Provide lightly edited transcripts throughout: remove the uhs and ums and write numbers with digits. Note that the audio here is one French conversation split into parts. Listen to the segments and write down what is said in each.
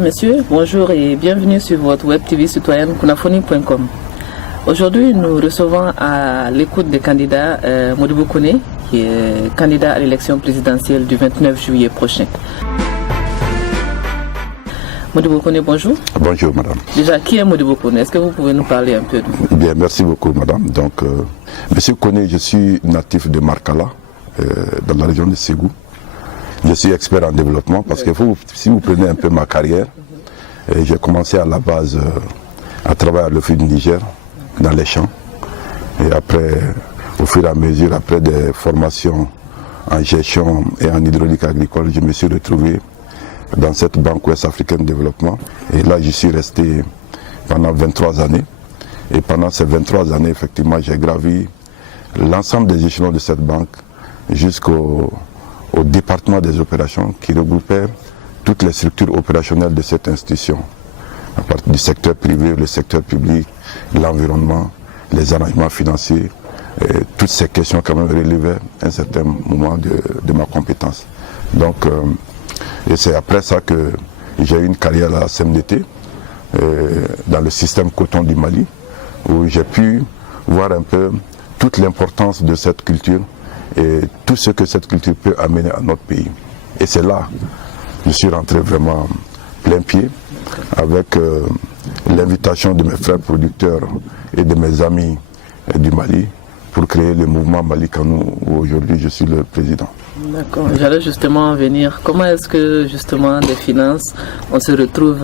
Messieurs, bonjour et bienvenue sur votre web TV citoyenne kunafoni.com. Aujourd'hui, nous recevons à l'écoute des candidats Modibo Koné, qui est candidat à l'élection présidentielle du 29 juillet prochain. Modibo Koné, bonjour. Bonjour madame. Déjà, qui est Modibo Koné? Est-ce que vous pouvez nous parler un peu de vous? Bien, merci beaucoup madame. Donc, monsieur Koné, je suis natif de Markala, dans la région de Ségou. Je suis expert en développement parce que si vous prenez un peu ma carrière, j'ai commencé à la base à travailler à l'Office du Niger, dans les champs. Et après, au fur et à mesure, après des formations en gestion et en hydraulique agricole, je me suis retrouvé dans cette banque ouest-africaine de développement. Et là, je suis resté pendant 23 années. Et pendant ces 23 années, effectivement, j'ai gravi l'ensemble des échelons de cette banque jusqu'au département des opérations qui regroupait toutes les structures opérationnelles de cette institution, à partir du secteur privé, le secteur public, l'environnement, les arrangements financiers, et toutes ces questions quand même relevaient un certain moment de ma compétence. Donc, et c'est après ça que j'ai eu une carrière à la CMDT, dans le système coton du Mali, où j'ai pu voir un peu toute l'importance de cette culture et tout ce que cette culture peut amener à notre pays. Et c'est là que je suis rentré vraiment plein pied avec l'invitation de mes frères producteurs et de mes amis du Mali pour créer le mouvement Mali Kanou, où aujourd'hui je suis le président. D'accord, j'allais justement venir. Comment est-ce que justement des finances, on se retrouve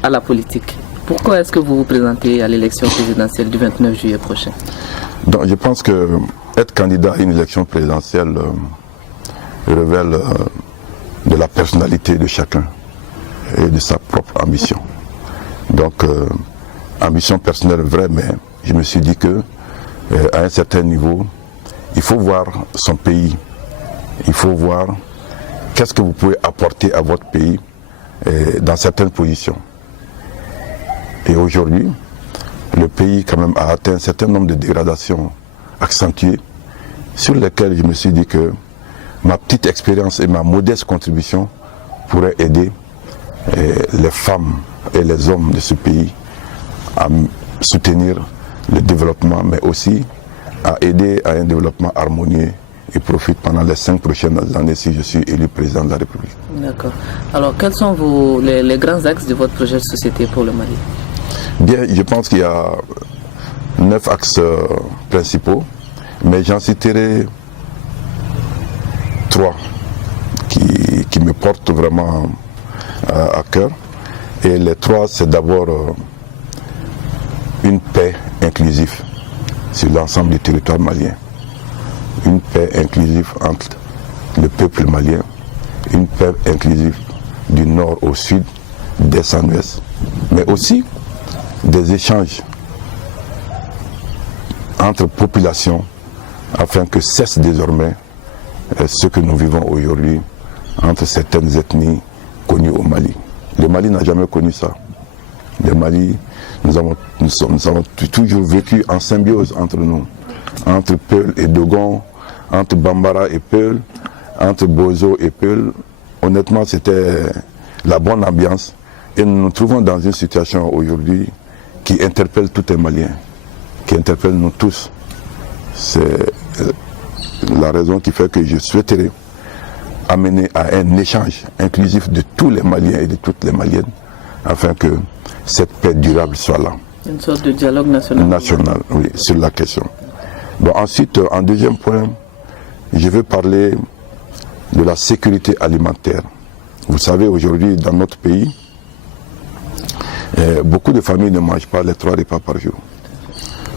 à la politique? Pourquoi est-ce que vous vous présentez à l'élection présidentielle du 29 juillet prochain? Donc, je pense que être candidat à une élection présidentielle révèle de la personnalité de chacun et de sa propre ambition. Donc, ambition personnelle vraie, mais je me suis dit que à un certain niveau, il faut voir son pays, il faut voir qu'est-ce que vous pouvez apporter à votre pays dans certaines positions. Et aujourd'hui, le pays quand même a atteint un certain nombre de dégradations accentuées sur lesquelles je me suis dit que ma petite expérience et ma modeste contribution pourraient aider les femmes et les hommes de ce pays à soutenir le développement, mais aussi à aider à un développement harmonieux et profite pendant les 5 prochaines années si je suis élu président de la République. D'accord. Alors, quels sont les grands axes de votre projet de société pour le Mali? Bien, je pense qu'il y a 9 axes principaux, mais j'en citerai 3 qui me portent vraiment à cœur. Et les 3, c'est d'abord une paix inclusive sur l'ensemble du territoire malien. Une paix inclusive entre le peuple malien, une paix inclusive du nord au sud, d'est en ouest, mais aussi des échanges entre populations afin que cesse désormais ce que nous vivons aujourd'hui entre certaines ethnies connues au Mali. Le Mali n'a jamais connu ça. Le Mali, nous avons toujours vécu en symbiose entre nous, entre Peul et Dogon, entre Bambara et Peul, entre Bozo et Peul. Honnêtement, c'était la bonne ambiance et nous nous trouvons dans une situation aujourd'hui qui interpelle tout un Malien, qui interpelle nous tous. C'est la raison qui fait que je souhaiterais amener à un échange inclusif de tous les Maliens et de toutes les Maliennes afin que cette paix durable soit là. Une sorte de dialogue national. National, oui, sur la question. Bon, ensuite, en deuxième point, je veux parler de la sécurité alimentaire. Vous savez, aujourd'hui, dans notre pays, beaucoup de familles ne mangent pas les 3 repas par jour.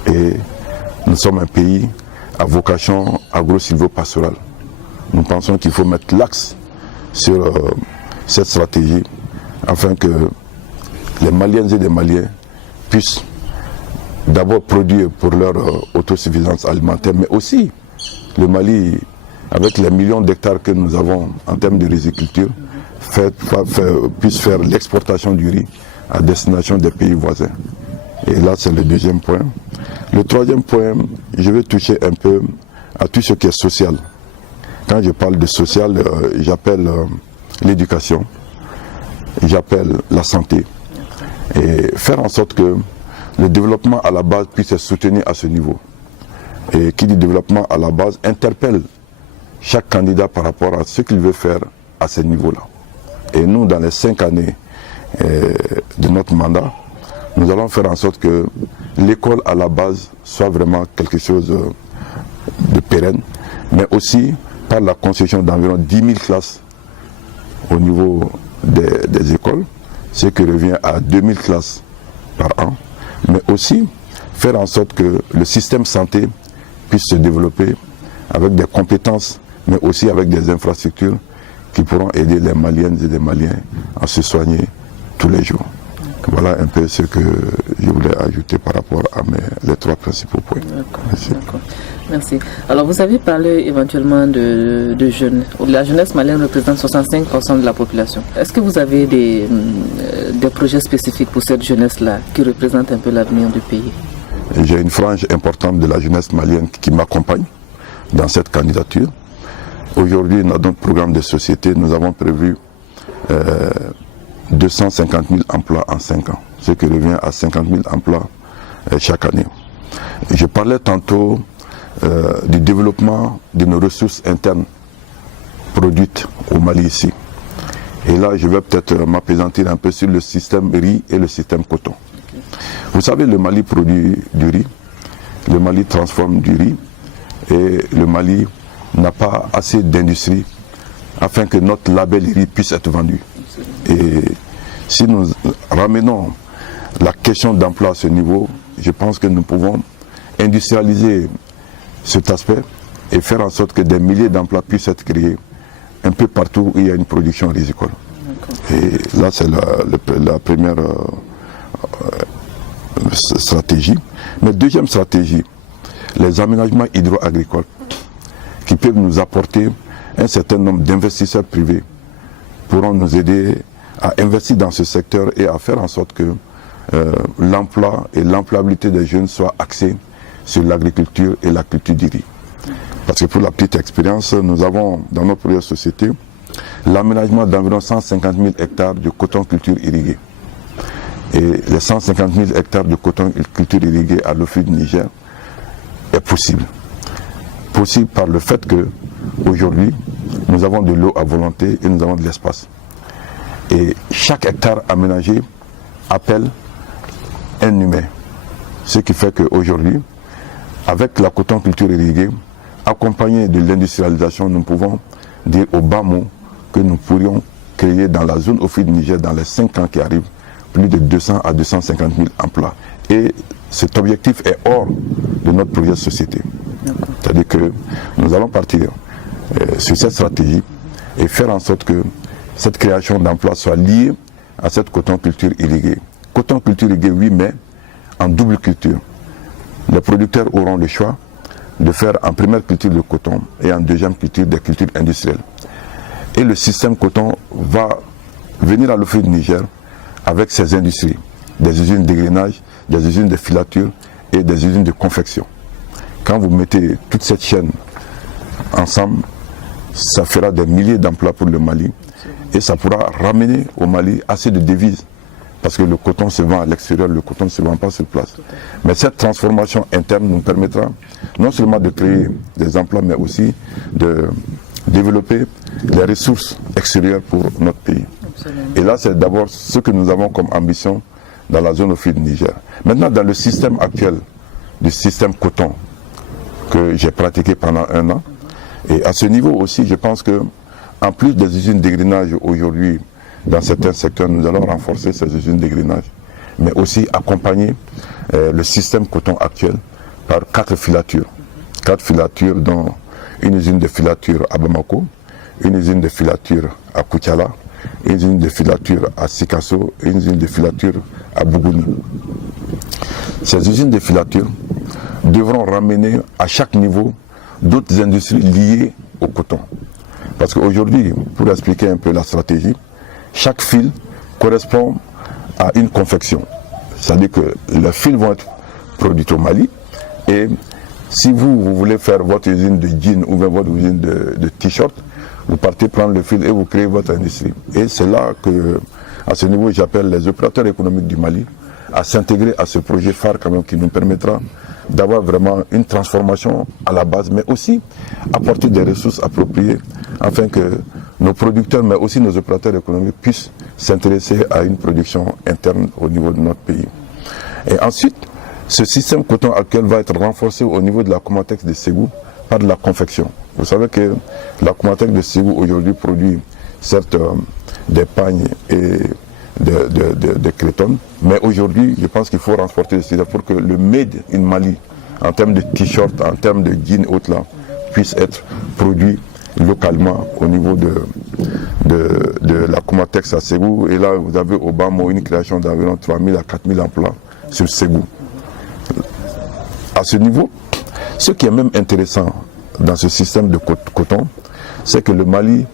Et nous sommes un pays à vocation agro-silvo-pastorale. Nous pensons qu'il faut mettre l'axe sur cette stratégie afin que les Maliennes et les Maliens puissent d'abord produire pour leur autosuffisance alimentaire, mais aussi le Mali, avec les millions d'hectares que nous avons en termes de riziculture, puisse faire l'exportation du riz à destination des pays voisins. Et là, c'est le deuxième point. Le troisième point, je vais toucher un peu à tout ce qui est social. Quand je parle de social, j'appelle l'éducation. j'appelle la santé, et faire en sorte que le développement à la base puisse être soutenu à ce niveau. Et qui dit développement à la base interpelle chaque candidat par rapport à ce qu'il veut faire à ce niveau-là. Et nous, dans les 5 années de notre mandat, nous allons faire en sorte que l'école à la base soit vraiment quelque chose de pérenne, mais aussi par la construction d'environ 10 000 classes au niveau des écoles, ce qui revient à 2 000 classes par an, mais aussi faire en sorte que le système santé puisse se développer avec des compétences, mais aussi avec des infrastructures qui pourront aider les Maliennes et les Maliens à se soigner tous les jours. Voilà un peu ce que je voulais ajouter par rapport à les 3 principaux points. D'accord. Merci. Alors vous avez parlé éventuellement de jeunes. La jeunesse malienne représente 65% de la population. Est-ce que vous avez des projets spécifiques pour cette jeunesse-là qui représente un peu l'avenir du pays? J'ai une frange importante de la jeunesse malienne qui m'accompagne dans cette candidature. Aujourd'hui, dans notre programme de société, nous avons prévu 250 000 emplois en 5 ans, ce qui revient à 50 000 emplois chaque année. Je parlais tantôt du développement de nos ressources internes produites au Mali ici. Et là, je vais peut-être m'appesantir un peu sur le système riz et le système coton. Vous savez, le Mali produit du riz, le Mali transforme du riz et le Mali n'a pas assez d'industrie afin que notre label riz puisse être vendu. Et si nous ramenons la question d'emploi à ce niveau, je pense que nous pouvons industrialiser cet aspect et faire en sorte que des milliers d'emplois puissent être créés un peu partout où il y a une production rizicole. Et là, c'est la première stratégie. Mais deuxième stratégie, les aménagements hydro-agricoles qui peuvent nous apporter un certain nombre d'investisseurs privés pourront nous aider à investir dans ce secteur et à faire en sorte que l'emploi et l'employabilité des jeunes soient axés sur l'agriculture et la culture du riz. Parce que pour la petite expérience, nous avons dans notre première société l'aménagement d'environ 150 000 hectares de coton culture irriguée. Et les 150 000 hectares de coton culture irriguée à l'OFID Niger est possible. Possible par le fait que aujourd'hui nous avons de l'eau à volonté et nous avons de l'espace. Et chaque hectare aménagé appelle un humain. Ce qui fait qu'aujourd'hui, avec la coton culture irriguée, accompagnée de l'industrialisation, nous pouvons dire au bas mot que nous pourrions créer dans la zone OFID Niger, dans les 5 ans qui arrivent, plus de 200 à 250 000 emplois. Et cet objectif est hors de notre projet de société. C'est-à-dire que nous allons partir sur cette stratégie et faire en sorte que cette création d'emplois soit liée à cette coton culture irriguée. Coton culture irriguée, oui, mais en double culture. Les producteurs auront le choix de faire en première culture le coton et en deuxième culture des cultures industrielles. Et le système coton va venir à l'OFID Niger avec ses industries, des usines d'égrenage, des usines de filature et des usines de confection. Quand vous mettez toute cette chaîne ensemble, ça fera des milliers d'emplois pour le Mali et ça pourra ramener au Mali assez de devises. Parce que le coton se vend à l'extérieur, le coton ne se vend pas sur place. Mais cette transformation interne nous permettra non seulement de créer des emplois, mais aussi de développer les ressources extérieures pour notre pays. Et là, c'est d'abord ce que nous avons comme ambition dans la zone OFID Niger. Maintenant, dans le système actuel, du système coton que j'ai pratiqué pendant 1 an, et à ce niveau aussi, je pense que en plus des usines d'égrenage aujourd'hui, dans certains secteurs, nous allons renforcer ces usines d'égrenage, mais aussi accompagner le système coton actuel par 4 filatures. 4 filatures, dont une usine de filature à Bamako, une usine de filature à Koutiala, une usine de filature à Sikasso et une usine de filature à Bougouni. Ces usines de filature devront ramener à chaque niveau d'autres industries liées au coton. Parce qu'aujourd'hui, pour expliquer un peu la stratégie, chaque fil correspond à une confection. C'est-à-dire que les fils vont être produits au Mali et si vous voulez faire votre usine de jeans ou votre usine de t-shirt, vous partez prendre le fil et vous créez votre industrie. Et c'est là que À ce niveau, j'appelle les opérateurs économiques du Mali à s'intégrer à ce projet phare quand même qui nous permettra d'avoir vraiment une transformation à la base, mais aussi apporter des ressources appropriées afin que nos producteurs, mais aussi nos opérateurs économiques puissent s'intéresser à une production interne au niveau de notre pays. Et ensuite, ce système coton actuel va être renforcé au niveau de la Comatex de Ségou par de la confection. Vous savez que la Comatex de Ségou aujourd'hui produit certes des pagnes et de crétonnes, mais aujourd'hui, je pense qu'il faut renforcer le système pour que le made in Mali, en termes de t-shirt, en termes de jeans hautes là, puisse être produit localement au niveau de la Comatex à Ségou. Et là, vous avez au Bamo une création d'environ 3 000 à 4 000 emplois sur Ségou. À ce niveau, ce qui est même intéressant dans ce système de coton, c'est que le Mali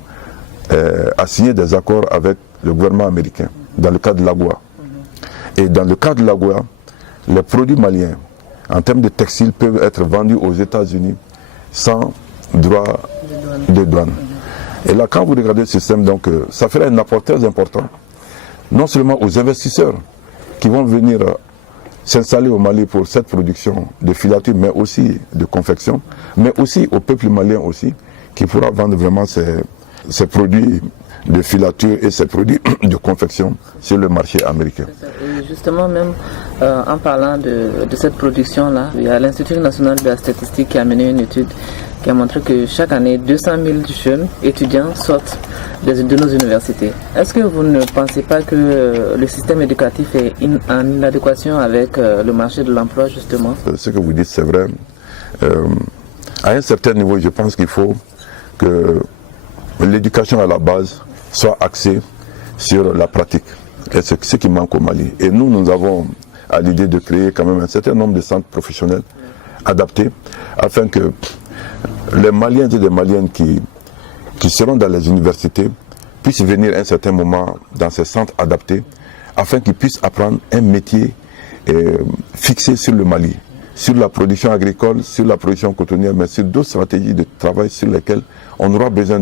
a signé des accords avec le gouvernement américain dans le cadre de l'AGOA. Et dans le cadre de l'AGOA, les produits maliens, en termes de textiles, peuvent être vendus aux États-Unis sans droit de douane. Et là, quand vous regardez le système, donc, ça ferait un apport très important, non seulement aux investisseurs qui vont venir s'installer au Mali pour cette production de filature, mais aussi de confection, mais aussi au peuple malien aussi, qui pourra vendre vraiment ces produits de filature et ces produits de confection sur le marché américain. Et justement, même en parlant de cette production-là, il y a l'Institut national de la statistique qui a mené une étude qui a montré que chaque année, 200 000 jeunes étudiants sortent de nos universités. Est-ce que vous ne pensez pas que le système éducatif est en inadéquation avec le marché de l'emploi, justement? Ce que vous dites, c'est vrai. À un certain niveau, je pense qu'il faut que l'éducation à la base soit axée sur la pratique. Et c'est ce qui manque au Mali. Et nous avons à l'idée de créer quand même un certain nombre de centres professionnels adaptés afin que les Maliens et les Maliennes qui seront dans les universités puissent venir à un certain moment dans ces centres adaptés afin qu'ils puissent apprendre un métier fixé sur le Mali, sur la production agricole, sur la production cotonnière, mais sur d'autres stratégies de travail sur lesquelles on aura besoin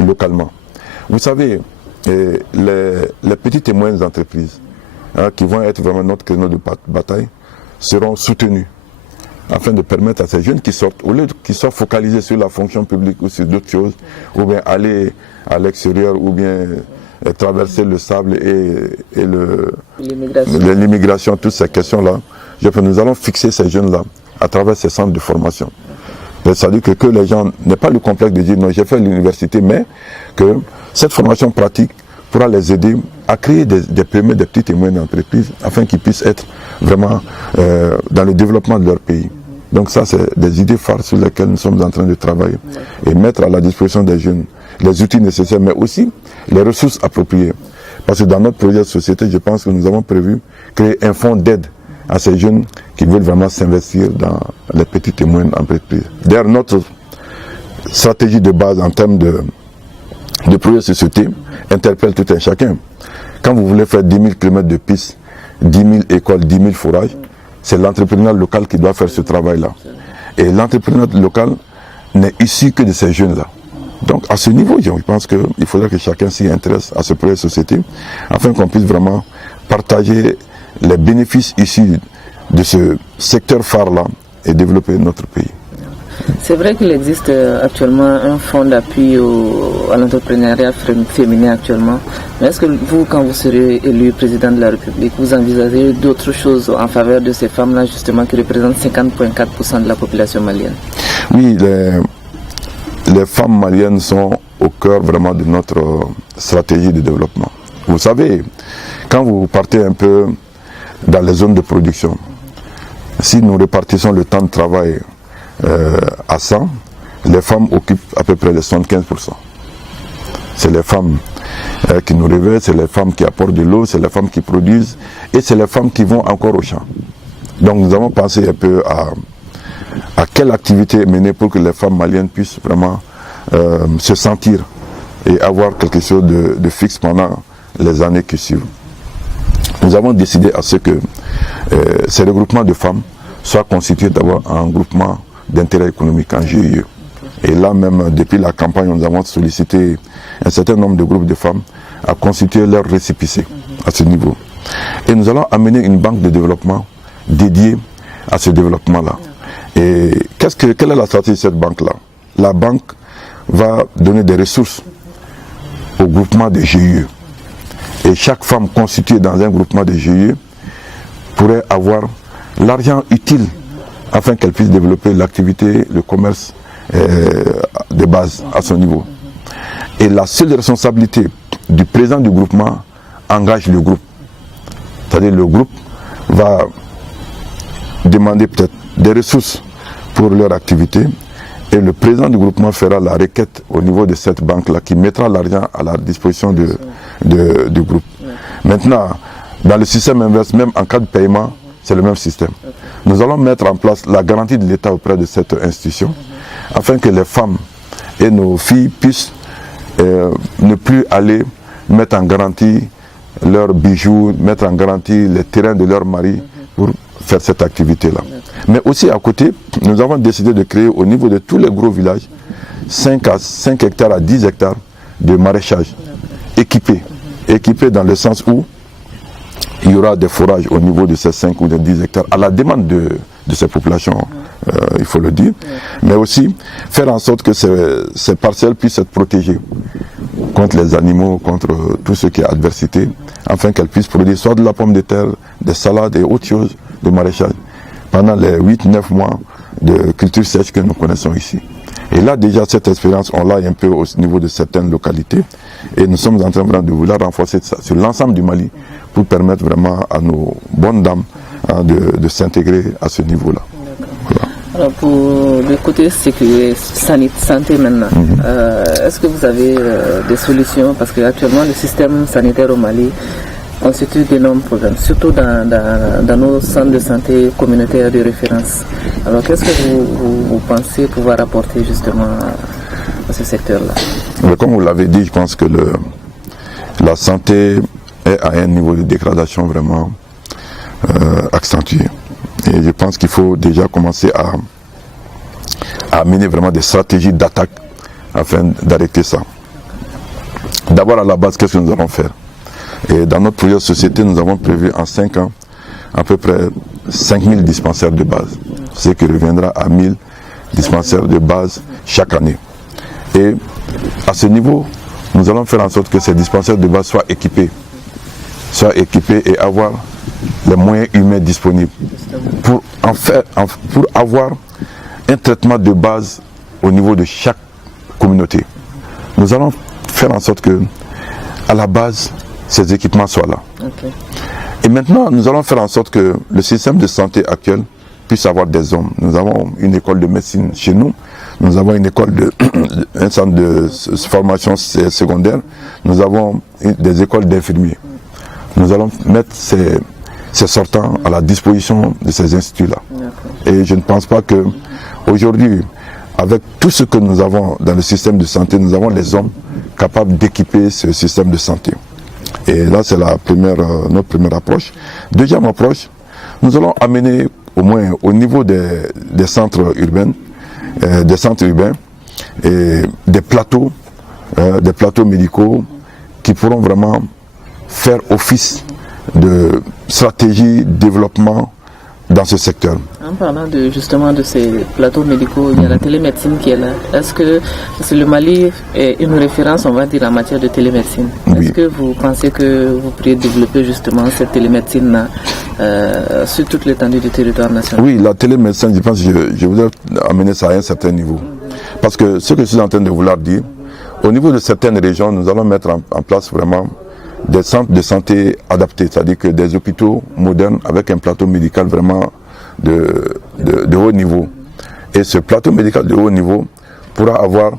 localement. Vous savez, les petites et moyennes entreprises qui vont être vraiment notre créneau de bataille seront soutenues afin de permettre à ces jeunes qui sortent, au lieu qu'ils soient focalisés sur la fonction publique ou sur d'autres choses, ou bien aller à l'extérieur, ou bien traverser le sable et l'immigration, toutes ces questions-là, nous allons fixer ces jeunes-là à travers ces centres de formation. C'est-à-dire que les gens n'aient pas le complexe de dire non, j'ai fait l'université, mais que cette formation pratique pourra les aider à créer des petites et moyennes entreprises afin qu'ils puissent être vraiment dans le développement de leur pays. Donc ça, c'est des idées phares sur lesquelles nous sommes en train de travailler et mettre à la disposition des jeunes les outils nécessaires, mais aussi les ressources appropriées. Parce que dans notre projet de société, je pense que nous avons prévu créer un fonds d'aide à ces jeunes qui veulent vraiment s'investir dans les petites et moyennes entreprises. D'ailleurs, notre stratégie de base en termes de projet de société interpelle tout un chacun. Quand vous voulez faire 10 000 km de pistes, 10 000 écoles, 10 000 forages, c'est l'entrepreneur local qui doit faire ce travail-là. Et l'entrepreneur local n'est issu que de ces jeunes-là. Donc à ce niveau, je pense qu'il faudrait que chacun s'y intéresse à ce projet de société afin qu'on puisse vraiment partager les bénéfices issus de ce secteur phare-là et développer notre pays. C'est vrai qu'il existe actuellement un fonds d'appui à l'entrepreneuriat féminin actuellement. Mais est-ce que vous, quand vous serez élu président de la République, vous envisagez d'autres choses en faveur de ces femmes-là, justement, qui représentent 50,4% de la population malienne? Oui, les femmes maliennes sont au cœur vraiment de notre stratégie de développement. Vous savez, quand vous partez un peu dans les zones de production, si nous répartissons le temps de travail à 100, les femmes occupent à peu près les 75%. C'est les femmes qui nous réveillent, c'est les femmes qui apportent de l'eau, c'est les femmes qui produisent et c'est les femmes qui vont encore au champ. Donc nous avons pensé un peu à quelle activité mener pour que les femmes maliennes puissent vraiment se sentir et avoir quelque chose de fixe pendant les années qui suivent. Nous avons décidé à ce que ces regroupements de femmes soient constitués d'abord en groupement d'intérêt économique, en GIE. Et là même, depuis la campagne, nous avons sollicité un certain nombre de groupes de femmes à constituer leur récépissé à ce niveau. Et nous allons amener une banque de développement dédiée à ce développement-là. Et quelle est la stratégie de cette banque-là? La banque va donner des ressources au groupement de GIE. Et chaque femme constituée dans un groupement de GIE pourrait avoir l'argent utile afin qu'elle puisse développer l'activité, le commerce de base à son niveau. Et la seule responsabilité du président du groupement engage le groupe. C'est-à-dire le groupe va demander peut-être des ressources pour leur activité et le président du groupement fera la requête au niveau de cette banque-là qui mettra l'argent à la disposition du groupe. Maintenant, dans le système inverse, même en cas de paiement, c'est le même système. Nous allons mettre en place la garantie de l'État auprès de cette institution afin que les femmes et nos filles puissent ne plus aller mettre en garantie leurs bijoux, mettre en garantie les terrains de leur mari pour faire cette activité-là. Mais aussi à côté, nous avons décidé de créer au niveau de tous les gros villages 5 hectares à 10 hectares de maraîchage équipés dans le sens où il y aura des forages au niveau de ces 5 ou de 10 hectares à la demande de ces populations, il faut le dire, mais aussi faire en sorte que ces parcelles puissent être protégées contre les animaux, contre tout ce qui est adversité, afin qu'elles puissent produire soit de la pomme de terre, des salades et autres choses de maraîchage pendant les 8-9 mois de culture sèche que nous connaissons ici. Et là déjà cette expérience, on l'a un peu au niveau de certaines localités et nous sommes en train vraiment de vouloir renforcer ça sur l'ensemble du Mali pour permettre vraiment à nos bonnes dames de s'intégrer à ce niveau-là. Voilà. Alors pour le côté santé maintenant, est-ce que vous avez des solutions? Parce qu'actuellement le système sanitaire au Mali constitue d'énormes problèmes, surtout dans nos centres de santé communautaires de référence. Alors qu'est-ce que vous pensez pouvoir apporter justement à ce secteur-là? Mais comme vous l'avez dit, je pense que la santé est à un niveau de dégradation vraiment accentué. Et je pense qu'il faut déjà commencer à amener vraiment des stratégies d'attaque afin d'arrêter ça. D'abord à la base, qu'est-ce que nous allons faire? Et dans notre projet de société, nous avons prévu en 5 ans à peu près 5000 dispensaires de base, ce qui reviendra à 1000 dispensaires de base chaque année. Et à ce niveau, nous allons faire en sorte que ces dispensaires de base soient équipés et avoir les moyens humains disponibles pour avoir un traitement de base au niveau de chaque communauté. Nous allons faire en sorte que à la base, ces équipements soient là. Okay. Et maintenant, nous allons faire en sorte que le système de santé actuel puisse avoir des hommes. Nous avons une école de médecine chez nous, nous avons une école un centre de formation secondaire, nous avons des écoles d'infirmiers. Nous allons mettre ces sortants à la disposition de ces instituts-là. Et je ne pense pas que aujourd'hui, avec tout ce que nous avons dans le système de santé, nous avons les hommes capables d'équiper ce système de santé. Et là, c'est notre première approche. Deuxième approche, nous allons amener au moins au niveau des centres urbains, et des plateaux médicaux qui pourront vraiment faire office de stratégie de développement dans ce secteur. En parlant justement de ces plateaux médicaux, il y a la télémédecine qui est là. Est-ce que le Mali est une référence, on va dire, en matière de télémédecine? Oui. Est-ce que vous pensez que vous pourriez développer justement cette télémédecine-là sur toute l'étendue du territoire national? Oui, la télémédecine, je pense que je voudrais amener ça à un certain niveau. Parce que ce que je suis en train de vouloir dire, au niveau de certaines régions, nous allons mettre en place vraiment des centres de santé adaptés, c'est-à-dire que des hôpitaux modernes avec un plateau médical vraiment de haut niveau. Et ce plateau médical de haut niveau pourra avoir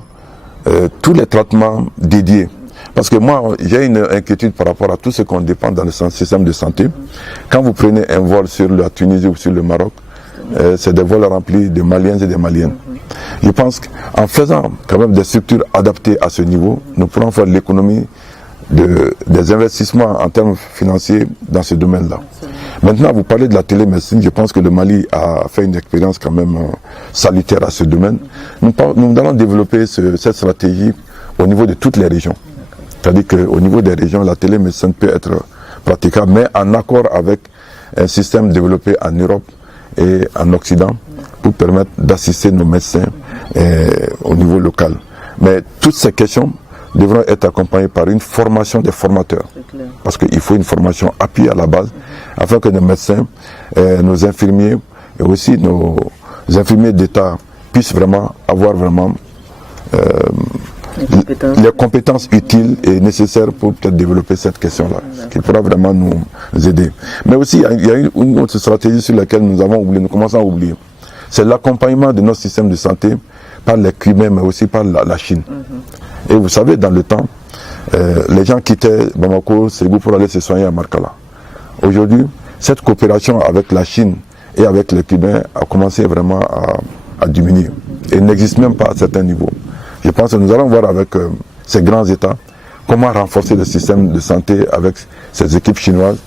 tous les traitements dédiés. Parce que moi, j'ai une inquiétude par rapport à tout ce qu'on dépend dans le système de santé. Quand vous prenez un vol sur la Tunisie ou sur le Maroc, c'est des vols remplis de Maliens et de Maliennes. Je pense qu'en faisant quand même des structures adaptées à ce niveau, nous pourrons faire l'économie des investissements en termes financiers dans ce domaine-là. Maintenant, vous parlez de la télémédecine, je pense que le Mali a fait une expérience quand même salutaire à ce domaine. Nous allons développer cette stratégie au niveau de toutes les régions. C'est-à-dire qu'au niveau des régions, la télémédecine peut être praticable, mais en accord avec un système développé en Europe et en Occident pour permettre d'assister nos médecins au niveau local. Mais toutes ces questions devront être accompagnées par une formation des formateurs. Parce qu'il faut une formation appuyée à la base afin que nos médecins, nos infirmiers et aussi nos infirmiers d'État puissent vraiment avoir vraiment les compétences utiles et nécessaires pour peut-être développer cette question-là, ce qui pourra vraiment nous aider. Mais aussi, il y a une autre stratégie sur laquelle nous avons oublié, nous commençons à oublier. C'est l'accompagnement de notre système de santé par les Cubains, mais aussi par la Chine. Et vous savez, dans le temps, les gens quittaient Bamako, Ségou pour aller se soigner à Markala. Aujourd'hui, cette coopération avec la Chine et avec les Cubains a commencé vraiment à diminuer. Et n'existe même pas à certains niveaux. Je pense que nous allons voir avec ces grands États comment renforcer le système de santé avec ces équipes chinoises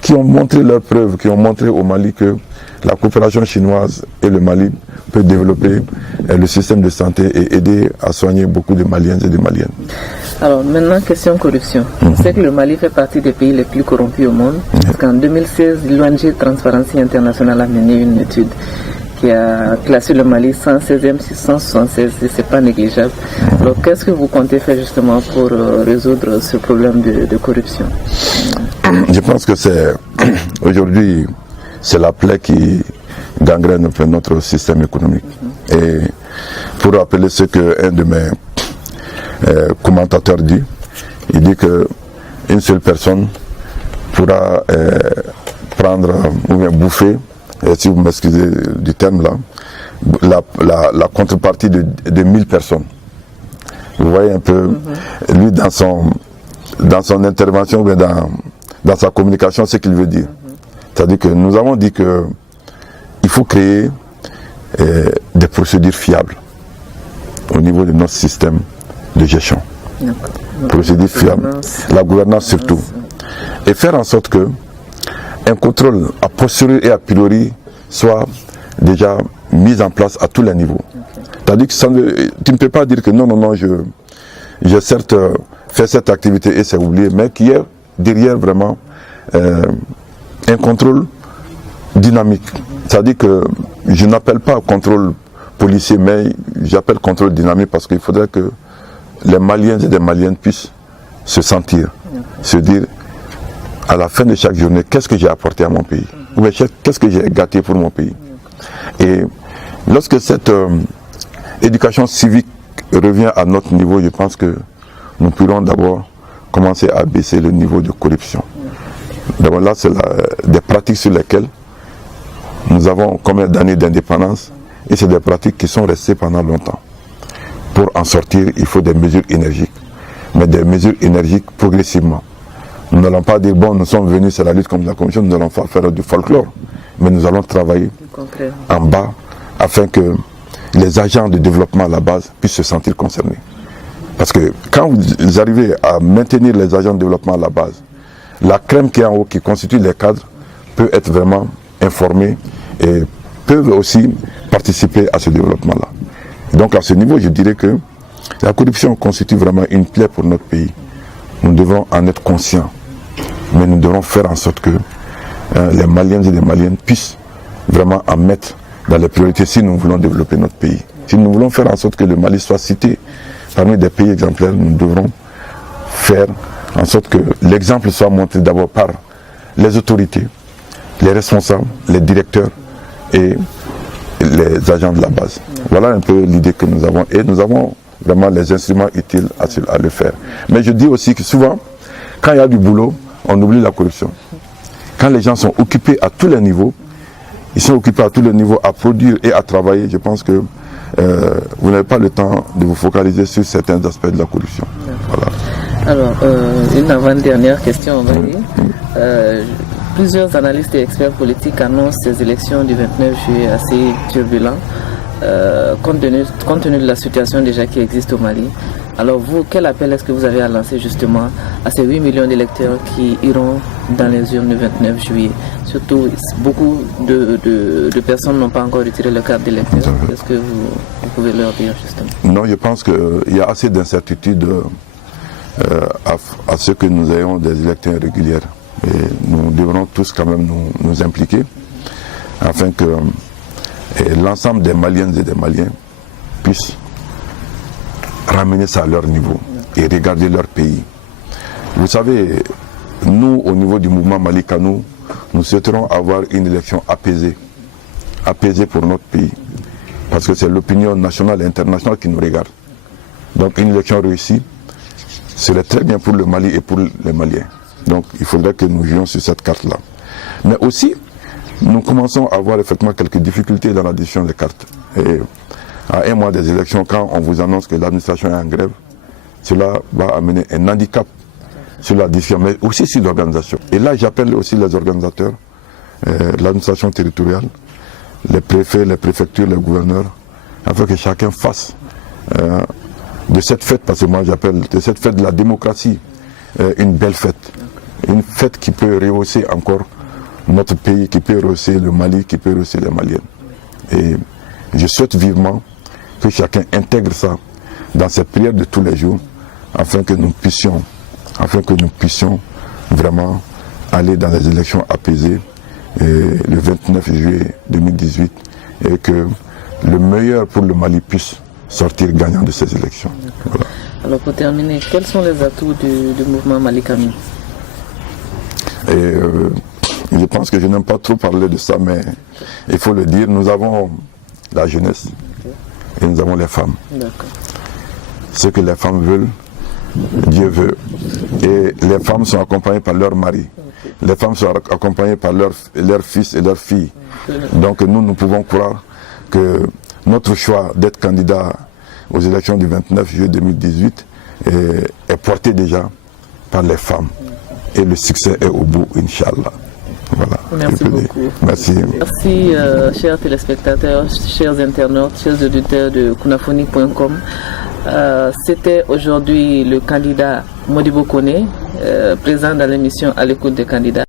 qui ont montré leurs preuves, qui ont montré au Mali que la coopération chinoise et le Mali peut développer le système de santé et aider à soigner beaucoup de Maliens et de Maliennes. Alors maintenant, question corruption. On sait que le Mali fait partie des pays les plus corrompus au monde. Parce qu'en 2016, l'ONG Transparency International a mené une étude qui a classé le Mali 116e sur 176, et c'est pas négligeable. Alors qu'est-ce que vous comptez faire justement pour résoudre ce problème de corruption? Je pense que aujourd'hui, c'est la plaie qui gangrène un peu notre système économique. Et pour rappeler ce qu'un de mes commentateurs dit, il dit qu'une seule personne pourra prendre ou bien bouffer, et si vous m'excusez du terme là, la contrepartie de 1000 personnes. Vous voyez un peu, lui dans son intervention, dans sa communication, ce qu'il veut dire. C'est-à-dire que nous avons dit qu'il faut créer des procédures fiables au niveau de notre système de gestion. Procédures fiables, la gouvernance surtout. Et faire en sorte que un contrôle a posteriori et a priori soit déjà mis en place à tous les niveaux. C'est-à-dire que tu ne peux pas dire que non, j'ai certes fait cette activité et c'est oublié, mais qu'il y ait derrière vraiment un contrôle dynamique. C'est-à-dire que je n'appelle pas contrôle policier, mais j'appelle contrôle dynamique parce qu'il faudrait que les Maliens et les Maliennes puissent se sentir, se dire à la fin de chaque journée, qu'est-ce que j'ai apporté à mon pays? Ou bien qu'est-ce que j'ai gâté pour mon pays? Et lorsque cette éducation civique revient à notre niveau, je pense que nous pourrons d'abord commencer à baisser le niveau de corruption. D'abord là, c'est des pratiques sur lesquelles nous avons combien d'années d'indépendance et c'est des pratiques qui sont restées pendant longtemps. Pour en sortir, il faut des mesures énergiques, mais des mesures énergiques progressivement. Nous n'allons pas dire, bon, nous sommes venus, c'est la lutte contre la corruption, nous n'allons pas faire du folklore, mais nous allons travailler en bas afin que les agents de développement à la base puissent se sentir concernés. Parce que quand vous arrivez à maintenir les agents de développement à la base, la crème qui est en haut, qui constitue les cadres, peut être vraiment informée et peuvent aussi participer à ce développement-là. Donc à ce niveau, je dirais que la corruption constitue vraiment une plaie pour notre pays. Nous devons en être conscients, mais nous devons faire en sorte que les Maliens et les Maliennes puissent vraiment en mettre dans les priorités si nous voulons développer notre pays. Si nous voulons faire en sorte que le Mali soit cité parmi des pays exemplaires, nous devrons faire en sorte que l'exemple soit montré d'abord par les autorités, les responsables, les directeurs et les agents de la base. Voilà un peu l'idée que nous avons. Et nous avons vraiment les instruments utiles à le faire. Mais je dis aussi que souvent, quand il y a du boulot, on oublie la corruption. Quand les gens sont occupés à tous les niveaux, ils sont occupés à tous les niveaux à produire et à travailler, je pense que vous n'avez pas le temps de vous focaliser sur certains aspects de la corruption. Voilà. Alors, une avant-dernière question, on va dire. Plusieurs analystes et experts politiques annoncent ces élections du 29 juillet assez turbulentes, compte tenu de la situation déjà qui existe au Mali. Alors vous, quel appel est-ce que vous avez à lancer justement à ces 8 millions d'électeurs qui iront dans les urnes le 29 juillet? Surtout, beaucoup de personnes n'ont pas encore retiré leur carte d'électeur. Qu'est-ce que vous pouvez leur dire justement? Non, je pense qu'il y a assez d'incertitudes à ce que nous ayons des élections régulières. Et nous devrons tous quand même nous impliquer afin que l'ensemble des Maliennes et des Maliens puissent ramener ça à leur niveau et regarder leur pays. Vous savez, nous, au niveau du mouvement Malikanou, nous souhaiterons avoir une élection apaisée pour notre pays, parce que c'est l'opinion nationale et internationale qui nous regarde. Donc une élection réussie serait très bien pour le Mali et pour les Maliens. Donc il faudrait que nous jouions sur cette carte-là. Mais aussi, nous commençons à avoir effectivement quelques difficultés dans la décision des cartes. Et à un mois des élections, quand on vous annonce que l'administration est en grève, cela va amener un handicap sur la décision, mais aussi sur l'organisation. Et là, j'appelle aussi les organisateurs, l'administration territoriale, les préfets, les préfectures, les gouverneurs, afin que chacun fasse de cette fête, parce que moi j'appelle de cette fête de la démocratie, une belle fête. Une fête qui peut rehausser encore notre pays, qui peut rehausser le Mali, qui peut rehausser les Maliens. Et je souhaite vivement que chacun intègre ça dans cette prière de tous les jours, afin que nous puissions vraiment aller dans les élections apaisées le 29 juillet 2018 et que le meilleur pour le Mali puisse sortir gagnant de ces élections. Voilà. Alors pour terminer, quels sont les atouts du mouvement Malikanou? Je pense que je n'aime pas trop parler de ça, mais il faut le dire, nous avons la jeunesse et nous avons les femmes. Ce que les femmes veulent, Dieu veut. Et les femmes sont accompagnées par leur mari. Les femmes sont accompagnées par leurs fils et leurs filles. Donc nous pouvons croire que notre choix d'être candidat aux élections du 29 juillet 2018 est porté déjà par les femmes. Et le succès est au bout, Inch'Allah. Voilà. Merci beaucoup. Merci. Merci, chers téléspectateurs, chers internautes, chers auditeurs de Kunafonic.com. C'était aujourd'hui le candidat Modibo Kone, présent dans l'émission À l'écoute des candidats.